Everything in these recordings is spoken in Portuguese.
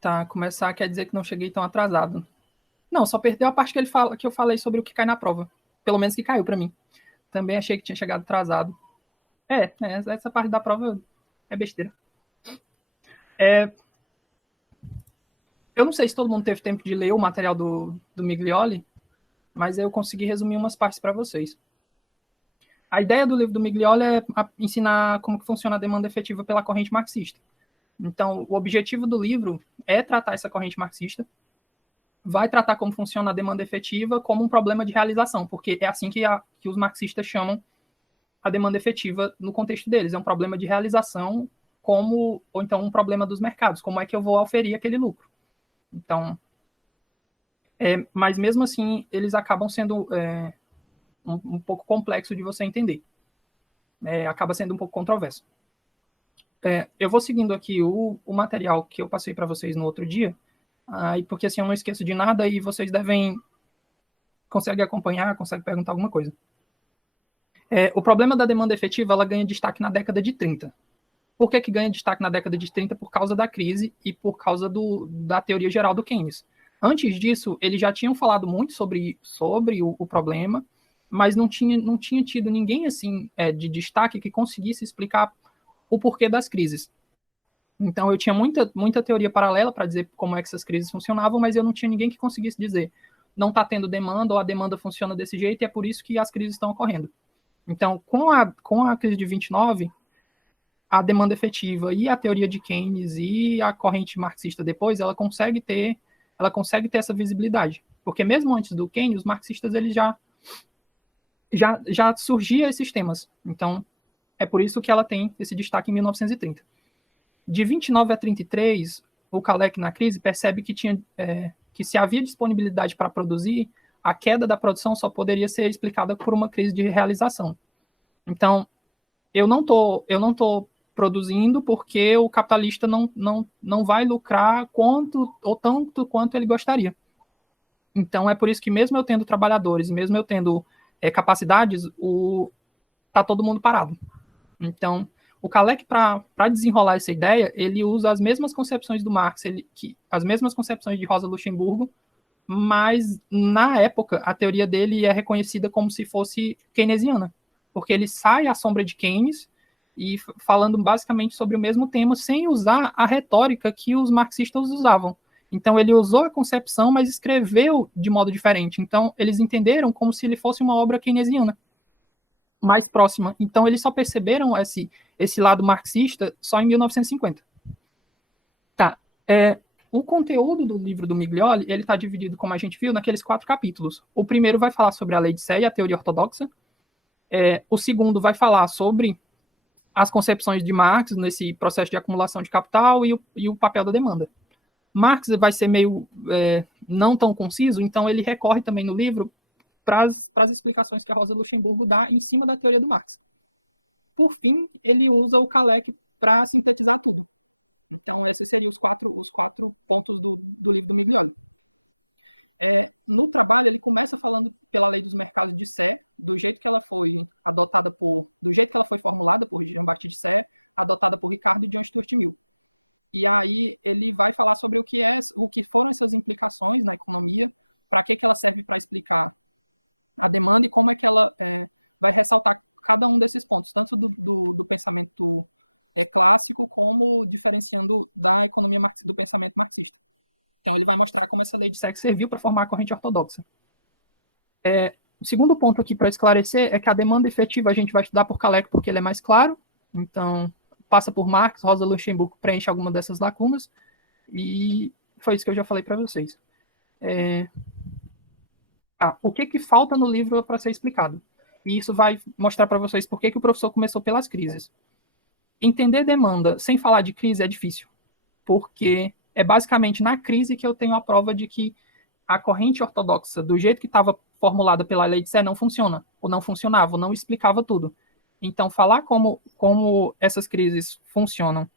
Tá, começar quer dizer que não cheguei tão atrasado. Não, só perdeu a parte que ele fala, que eu falei sobre o que cai na prova. Pelo menos que caiu para mim. Também achei que tinha chegado atrasado. Essa parte da prova é besteira. Eu não sei se todo mundo teve tempo de ler o material do Miglioli, mas eu consegui resumir umas partes para vocês. A ideia do livro do Miglioli é ensinar como que funciona a demanda efetiva pela corrente marxista. Então, o objetivo do livro é tratar essa corrente marxista, vai tratar como funciona a demanda efetiva como um problema de realização, porque é assim que os marxistas chamam a demanda efetiva no contexto deles. É um problema de realização, ou então um problema dos mercados. Como é que eu vou oferir aquele lucro? Então, mas mesmo assim, eles acabam sendo um pouco complexo de você entender. Acaba sendo um pouco controverso. Eu vou seguindo aqui o material que eu passei para vocês no outro dia, porque assim eu não esqueço de nada e vocês conseguem acompanhar, conseguem perguntar alguma coisa. O problema da demanda efetiva, ela ganha destaque na década de 30. Por que ganha destaque na década de 30? Por causa da crise e por causa da teoria geral do Keynes. Antes disso, eles já tinham falado muito sobre o problema, mas não tinha tido ninguém assim de destaque que conseguisse explicar o porquê das crises. Então, eu tinha muita teoria paralela para dizer como é que essas crises funcionavam, mas eu não tinha ninguém que conseguisse dizer não está tendo demanda ou a demanda funciona desse jeito e é por isso que as crises estão ocorrendo. Então, com a crise de 29, a demanda efetiva e a teoria de Keynes e a corrente marxista depois, ela consegue ter essa visibilidade. Porque mesmo antes do Keynes, os marxistas eles já surgiam esses temas. Então, é por isso que ela tem esse destaque em 1930. De 29 a 33, o Kalec na crise percebe que se havia disponibilidade para produzir, a queda da produção só poderia ser explicada por uma crise de realização. Então, eu não tô produzindo porque o capitalista não vai lucrar tanto quanto ele gostaria. Então, é por isso que mesmo eu tendo trabalhadores, mesmo eu tendo capacidades, tá todo mundo parado. Então, o Kalec, para desenrolar essa ideia, ele usa as mesmas concepções do Marx, as mesmas concepções de Rosa Luxemburgo, mas na época a teoria dele é reconhecida como se fosse keynesiana, porque ele sai à sombra de Keynes e falando basicamente sobre o mesmo tema, sem usar a retórica que os marxistas usavam. Então ele usou a concepção, mas escreveu de modo diferente. Então eles entenderam como se ele fosse uma obra keynesiana mais próxima. Então eles só perceberam esse lado marxista só em 1950. Tá. O conteúdo do livro do Miglioli, ele está dividido, como a gente viu, naqueles 4 capítulos. O primeiro vai falar sobre a lei de Sé e a teoria ortodoxa. O segundo vai falar sobre as concepções de Marx nesse processo de acumulação de capital e o papel da demanda. Marx vai ser meio não tão conciso, então ele recorre também no livro para as explicações que a Rosa Luxemburgo dá em cima da teoria do Marx. Por fim, ele usa o Kalec para sintetizar tudo. Então, esses seriam os quatro pontos do livro do Miglioli. No trabalho, ele começa falando pela lei dos mercados de Sé, do jeito que ela foi formulada por Jean Baptiste Sé, adotada por Ricardo de Sturtmill. E aí ele vai falar sobre o que foram essas implicações na economia, para que ela serve para explicar a demanda e como que ela vai ressaltar cada um desses pontos, tanto do pensamento clássico como diferenciando da economia do pensamento marxista. Então ele vai mostrar como essa lei de Sé serviu para formar a corrente ortodoxa. O segundo ponto aqui para esclarecer é que a demanda efetiva a gente vai estudar por Kalec porque ele é mais claro, então passa por Marx, Rosa Luxemburgo preenche alguma dessas lacunas, e foi isso que eu já falei para vocês. O que falta no livro para ser explicado? E isso vai mostrar para vocês por que o professor começou pelas crises. Entender demanda sem falar de crise é difícil, porque é basicamente na crise que eu tenho a prova de que a corrente ortodoxa, do jeito que estava formulada pela lei de Sé, não funciona, ou não funcionava, ou não explicava tudo. Então, falar como essas crises funcionam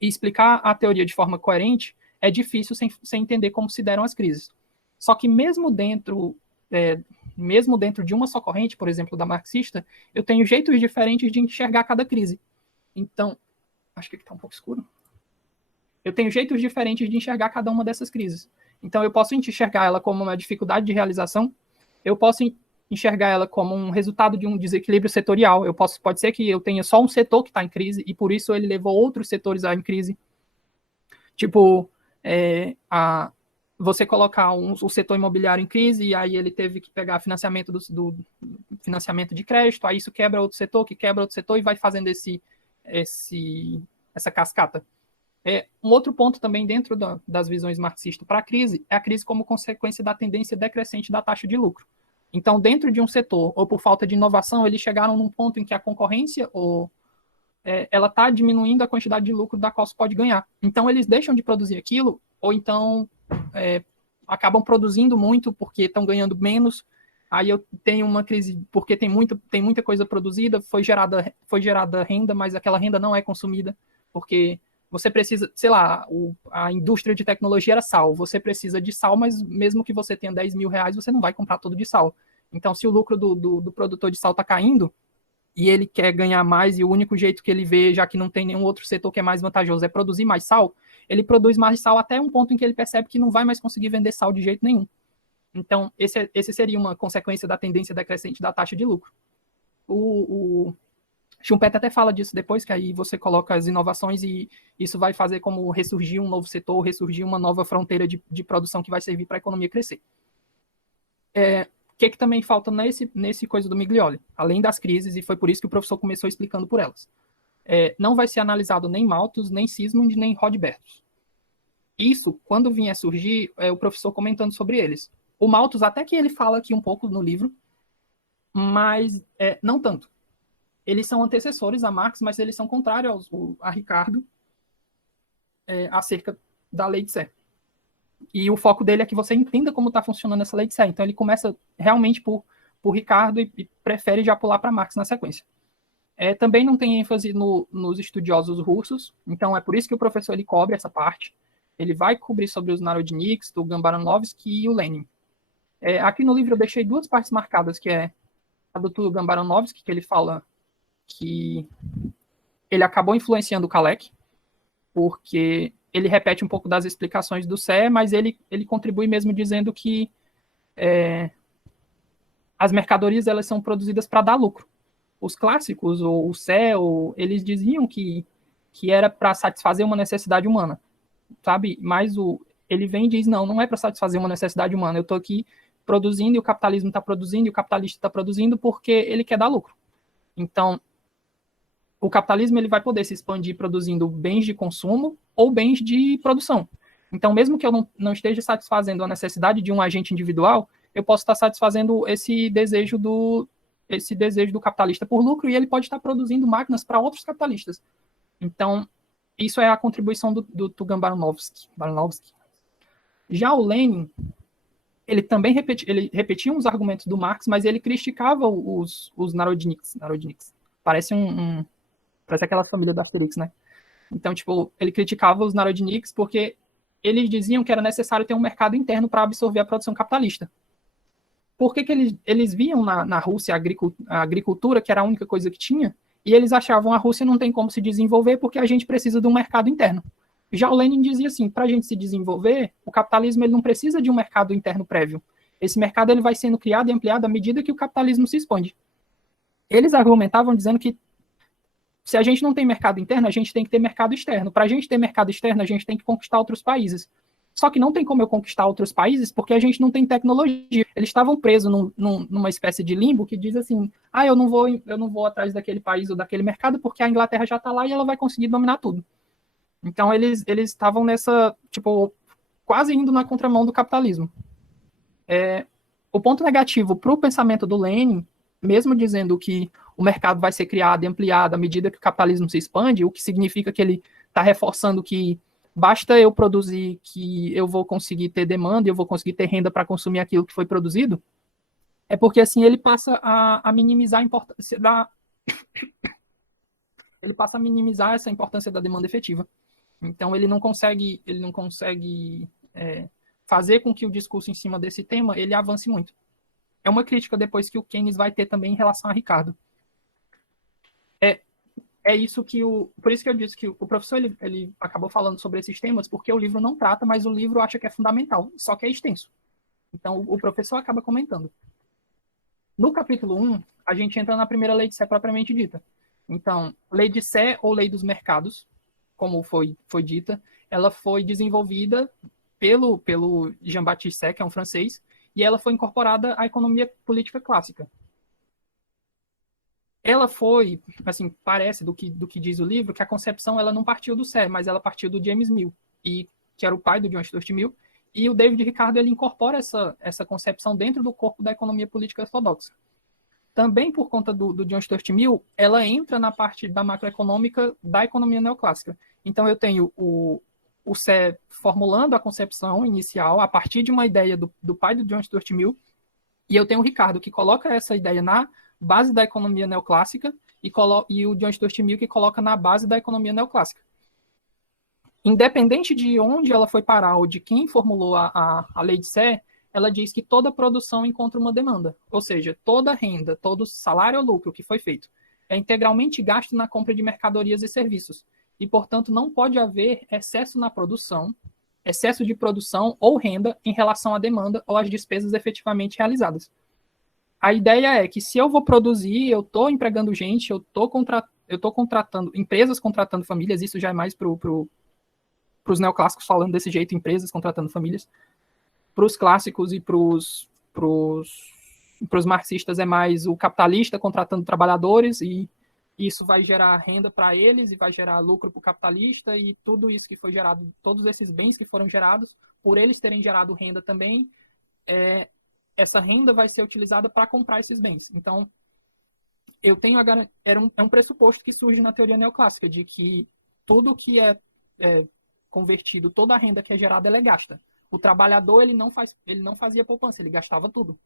e explicar a teoria de forma coerente é difícil sem entender como se deram as crises. Só que mesmo dentro de uma só corrente, por exemplo, da marxista, eu tenho jeitos diferentes de enxergar cada crise. Então, acho que aqui está um pouco escuro. eu tenho jeitos diferentes de enxergar cada uma dessas crises. Então, eu posso enxergar ela como uma dificuldade de realização, eu posso enxergar ela como um resultado de um desequilíbrio setorial. Pode ser que eu tenha só um setor que está em crise e por isso ele levou outros setores em crise. Tipo, você colocar o setor imobiliário em crise e aí ele teve que pegar financiamento do financiamento de crédito, aí isso quebra outro setor, que quebra outro setor e vai fazendo essa cascata. Um outro ponto também dentro das visões marxistas para a crise é a crise como consequência da tendência decrescente da taxa de lucro. Então, dentro de um setor, ou por falta de inovação, eles chegaram num ponto em que a concorrência ela está diminuindo a quantidade de lucro da qual se pode ganhar. Então, eles deixam de produzir aquilo, ou então acabam produzindo muito porque estão ganhando menos. Aí eu tenho uma crise porque tem muita coisa produzida, foi gerada renda, mas aquela renda não é consumida, porque você precisa, sei lá, a indústria de tecnologia era sal, você precisa de sal, mas mesmo que você tenha 10 mil reais, você não vai comprar todo de sal. Então, se o lucro do produtor de sal está caindo, e ele quer ganhar mais, e o único jeito que ele vê, já que não tem nenhum outro setor que é mais vantajoso, é produzir mais sal, ele produz mais sal até um ponto em que ele percebe que não vai mais conseguir vender sal de jeito nenhum. Então, esse seria uma consequência da tendência decrescente da taxa de lucro. O Schumpeter até fala disso depois, que aí você coloca as inovações e isso vai fazer como ressurgir um novo setor, ressurgir uma nova fronteira de produção que vai servir para a economia crescer. O que também falta nesse coisa do Miglioli? Além das crises, e foi por isso que o professor começou explicando por elas. Não vai ser analisado nem Malthus, nem Sismond, nem Rodbertus. Isso, quando vier surgir, o professor comentando sobre eles. O Malthus, até que ele fala aqui um pouco no livro, mas não tanto. Eles são antecessores a Marx, mas eles são contrários a Ricardo acerca da lei de Sé. E o foco dele é que você entenda como está funcionando essa lei de Sé. Então ele começa realmente por Ricardo e prefere já pular para Marx na sequência. Também não tem ênfase nos estudiosos russos, então é por isso que o professor ele cobre essa parte. Ele vai cobrir sobre os Narodniks, do Gambaranovsky e o Lenin. Aqui no livro eu deixei duas partes marcadas, que é a do Gambaranovsky, que ele fala que ele acabou influenciando o Kalec, porque ele repete um pouco das explicações do Sé, mas ele contribui mesmo dizendo que as mercadorias elas são produzidas para dar lucro. Os clássicos, ou o Sé, eles diziam que era para satisfazer uma necessidade humana, sabe? Mas ele vem e diz, não é para satisfazer uma necessidade humana, eu estou aqui produzindo e o capitalismo está produzindo e o capitalista está produzindo porque ele quer dar lucro. Então, o capitalismo ele vai poder se expandir produzindo bens de consumo ou bens de produção. Então, mesmo que eu não esteja satisfazendo a necessidade de um agente individual, eu posso estar satisfazendo esse desejo do capitalista por lucro e ele pode estar produzindo máquinas para outros capitalistas. Então, isso é a contribuição do Tugan Baranovsky. Já o Lenin, ele também repetia uns argumentos do Marx, mas ele criticava os Narodniks. Parece parece aquela família da Asterix, né? Então, tipo, ele criticava os Narodniks porque eles diziam que era necessário ter um mercado interno para absorver a produção capitalista. Por que eles viam na Rússia a agricultura, que era a única coisa que tinha, e eles achavam a Rússia não tem como se desenvolver porque a gente precisa de um mercado interno. Já o Lenin dizia assim, para a gente se desenvolver, o capitalismo ele não precisa de um mercado interno prévio. Esse mercado ele vai sendo criado e ampliado à medida que o capitalismo se expande. Eles argumentavam dizendo que se a gente não tem mercado interno, a gente tem que ter mercado externo. Para a gente ter mercado externo, a gente tem que conquistar outros países. Só que não tem como eu conquistar outros países porque a gente não tem tecnologia. Eles estavam presos numa espécie de limbo que diz assim, eu não vou atrás daquele país ou daquele mercado porque a Inglaterra já está lá e ela vai conseguir dominar tudo. Então eles estavam nessa, tipo, quase indo na contramão do capitalismo. O ponto negativo para o pensamento do Lenin, mesmo dizendo que o mercado vai ser criado e ampliado à medida que o capitalismo se expande, o que significa que ele está reforçando que basta eu produzir que eu vou conseguir ter demanda e eu vou conseguir ter renda para consumir aquilo que foi produzido, é porque assim ele passa a minimizar a importância ele passa a minimizar essa importância da demanda efetiva. Então ele não consegue fazer com que o discurso em cima desse tema ele avance muito. É uma crítica depois que o Keynes vai ter também em relação a Ricardo. é isso que por isso que eu disse que o professor ele acabou falando sobre esses temas, porque o livro não trata, mas o livro acha que é fundamental, só que é extenso. Então, o professor acaba comentando. No capítulo 1, a gente entra na primeira lei de Sé propriamente dita. Então, lei de Sé ou lei dos mercados, como foi dita, ela foi desenvolvida pelo Jean-Baptiste Sé, que é um francês, e ela foi incorporada à economia política clássica. Ela foi, assim, parece do que diz o livro, que a concepção ela não partiu do Sé, mas ela partiu do James Mill, que era o pai do John Stuart Mill, e o David Ricardo ele incorpora essa concepção dentro do corpo da economia política ortodoxa. Também por conta do John Stuart Mill, ela entra na parte da macroeconômica da economia neoclássica. Então eu tenho o Sé formulando a concepção inicial a partir de uma ideia do pai do John Stuart Mill, e eu tenho o Ricardo que coloca essa ideia na base da economia neoclássica e o John Stuart Mill que coloca na base da economia neoclássica. Independente de onde ela foi parar ou de quem formulou a lei de Sé, ela diz que toda produção encontra uma demanda, ou seja, toda renda, todo salário ou lucro que foi feito é integralmente gasto na compra de mercadorias e serviços, e, portanto, não pode haver excesso na produção, excesso de produção ou renda em relação à demanda ou às despesas efetivamente realizadas. A ideia é que se eu vou produzir, eu estou empregando gente, eu estou contratando, empresas contratando famílias, isso já é mais para os neoclássicos falando desse jeito, empresas contratando famílias. Para os clássicos e para os marxistas é mais o capitalista contratando trabalhadores e isso vai gerar renda para eles e vai gerar lucro para o capitalista e tudo isso que foi gerado, todos esses bens que foram gerados, por eles terem gerado renda também, essa renda vai ser utilizada para comprar esses bens. Então, eu tenho é um pressuposto que surge na teoria neoclássica, de que tudo que é convertido, toda a renda que é gerada, ela é gasta. O trabalhador ele não fazia poupança, ele gastava tudo.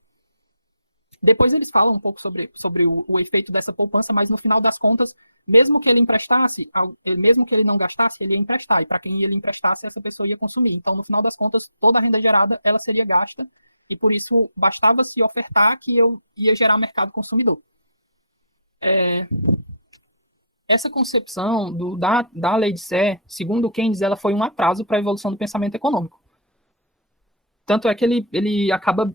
Depois eles falam um pouco sobre o efeito dessa poupança, mas no final das contas, mesmo que ele emprestasse, mesmo que ele não gastasse, ele ia emprestar. E para quem ele emprestasse, essa pessoa ia consumir. Então, no final das contas, toda a renda gerada, ela seria gasta. E por isso, bastava se ofertar que eu ia gerar mercado consumidor. Essa concepção da lei de Sé, segundo Keynes, ela foi um atraso para a evolução do pensamento econômico. Tanto é que ele acaba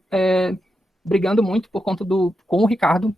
brigando muito por conta com o Ricardo,